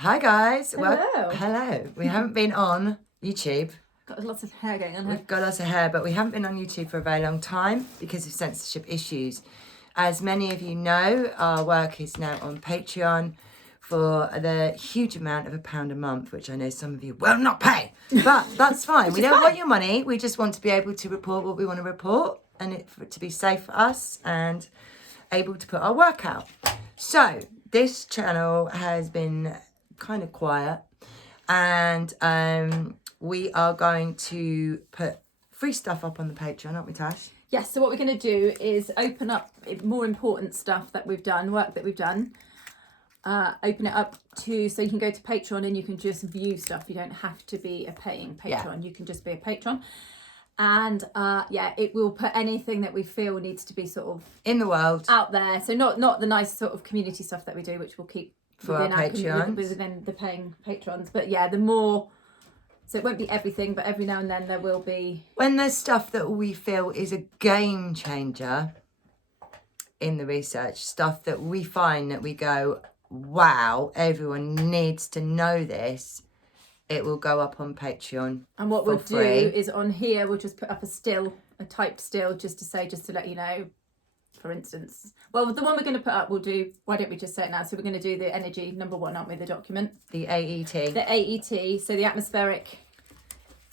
Hi guys. Hello. Hello. We haven't been on YouTube. Got lots of hair going on here. We've got lots of hair, but we haven't been on YouTube for a very long time because of censorship issues. As many of you know, our work is now on Patreon for the huge amount of £1 a month, which I know some of you will not pay, but that's fine. We don't want your money. We just want to be able to report what we want to report and for it to be safe for us and able to put our work out. So this channel has been kind of quiet, and we are going to put free stuff up on the Patreon, aren't we, Tash? Yes, so what we're going to do is open up more important stuff that we've done, work that we've done. Open it up so you can go to Patreon and you can just view stuff. You don't have to be a paying Patreon. You can just be a patron. And it will put anything that we feel needs to be sort of in the world out there. So not the nice sort of community stuff that we do, which we'll keep for our Patreons, within the paying patrons. But yeah, the more, so it won't be everything, but every now and then there will be, when there's stuff that we feel is a game changer in the research, stuff that we find that we go, wow, everyone needs to know this, it will go up on Patreon. And what we'll do is on here we'll just put up a typed still, just to let you know. For instance, well, the one we're going to put up, we'll do, why don't we just say it now? So we're going to do the energy number 1, aren't we? The document. The AET. The AET, so the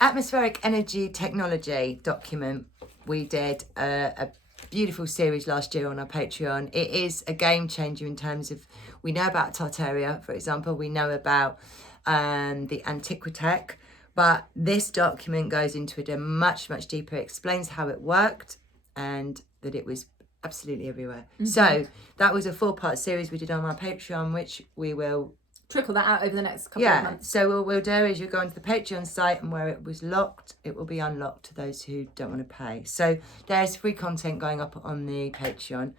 Atmospheric Energy Technology document. We did a beautiful series last year on our Patreon. It is a game changer in terms of, we know about Tartaria, for example. We know about the Antiquitech. But this document goes into it much, much deeper. It explains how it worked and that it was absolutely everywhere. Mm-hmm. So that was a 4-part series we did on our Patreon, which we will trickle that out over the next couple of months. So what we'll do is you go onto the Patreon site, and where it was locked, it will be unlocked to those who don't want to pay. So there's free content going up on the Patreon.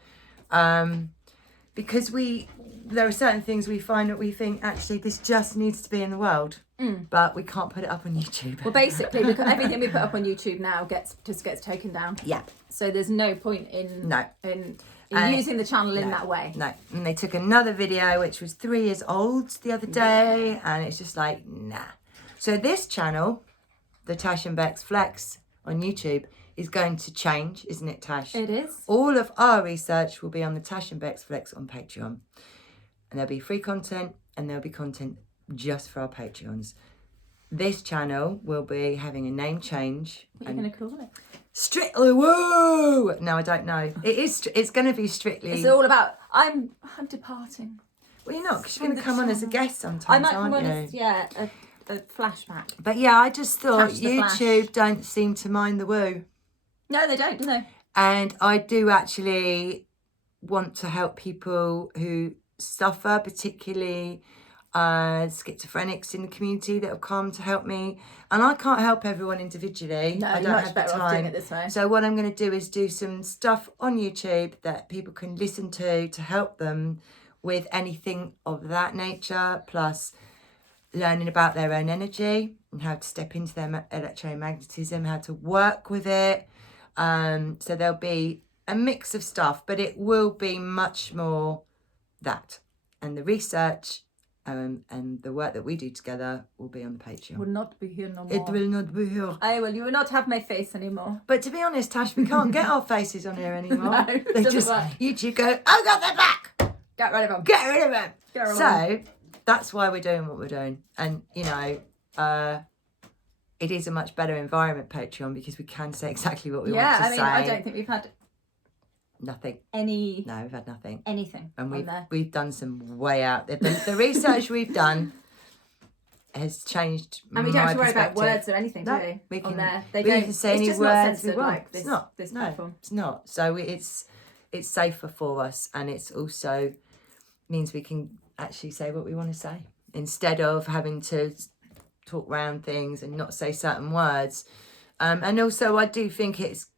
Because there are certain things we find that we think, actually, this just needs to be in the world. But we can't put it up on YouTube. Well, basically, because everything we put up on YouTube now gets taken down. Yeah. So there's no point in using the channel in that way. No. And they took another video which was 3 years old the other day, and it's just like, nah. So this channel, the Tash and Bex Flex on YouTube, is going to change, isn't it, Tash? It is. All of our research will be on the Tash and Bex Flex on Patreon. And there'll be free content, and there'll be content just for our Patreons. This channel will be having a name change. What are you going to call it? Strictly Woo! No, I don't know. It's going to be Strictly. It's all about, I'm departing. Well, you're not, because you're going to come on as a guest sometimes, I might come on as, a flashback. But yeah, I just thought YouTube don't seem to mind the woo. No, they don't, do they? And I do actually want to help people who suffer, particularly schizophrenics in the community that have come to help me. And I can't help everyone individually. No, I don't have the time. doing it this way. So what I'm going to do is do some stuff on YouTube that people can listen to help them with anything of that nature, plus learning about their own energy and how to step into their electromagnetism, how to work with it. So there'll be a mix of stuff, but it will be much more that. And the research and the work that we do together will be on the Patreon. Will not be here no more. It will not be here. You will not have my face anymore. But to be honest, Tash, we can't get our faces on here anymore. No, they just YouTube go, oh God, they're back. Get rid of them. Get rid of them. So that's why we're doing what we're doing. And it is a much better environment, Patreon, because we can say exactly what we want to say. Yeah, I don't think we've had nothing. No, we've had nothing. Anything. And we've done some way out. The research we've done has changed. And we don't have to worry about words or anything, do we? We can, on there. We can say any words we want. Like this, it's not. This platform. It's not. So it's safer for us, and it's also means we can actually say what we want to say instead of having to talk around things and not say certain words. And also, I do think it's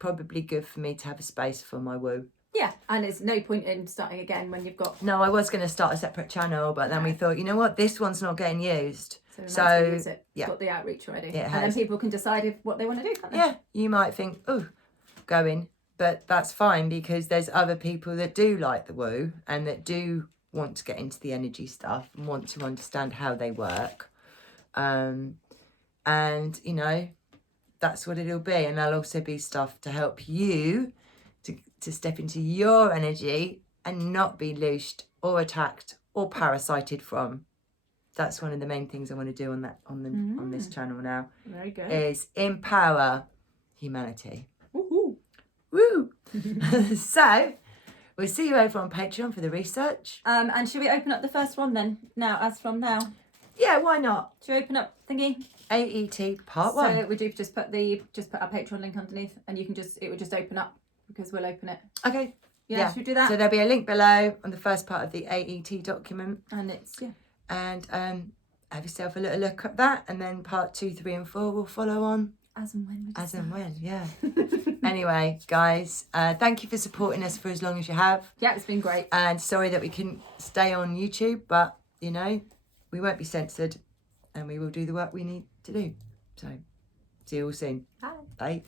probably good for me to have a space for my woo. Yeah, and there's no point in starting again when you've got... No, I was going to start a separate channel, but then we thought, you know what, this one's not getting used. So use it. It's got the outreach already. And then people can decide what they want to do, can't they? Yeah, you might think, oh, go in. But that's fine, because there's other people that do like the woo and that do want to get into the energy stuff and want to understand how they work. And, you know, that's what it'll be. And there'll also be stuff to help you to step into your energy and not be loosed or attacked or parasited from. That's one of the main things I want to do on this channel now. Very good. Is empower humanity. Woohoo. Woo! So we'll see you over on Patreon for the research. And should we open up the first one then? Now, as from now. Yeah, why not? Should we open up thingy? AET part 1. So we do just put our Patreon link underneath, and you can it would just open up because we'll open it. Okay. Yeah, should we do that? So there'll be a link below on the first part of the AET document. And it's And have yourself a little look at that, and then part 2, 3 and 4 will follow on. As and when. As and when, yeah. Anyway, guys, thank you for supporting us for as long as you have. Yeah, it's been great. And sorry that we couldn't stay on YouTube, but, you know, we won't be censored and we will do the work we need to do. So, see you all soon. Bye. Bye.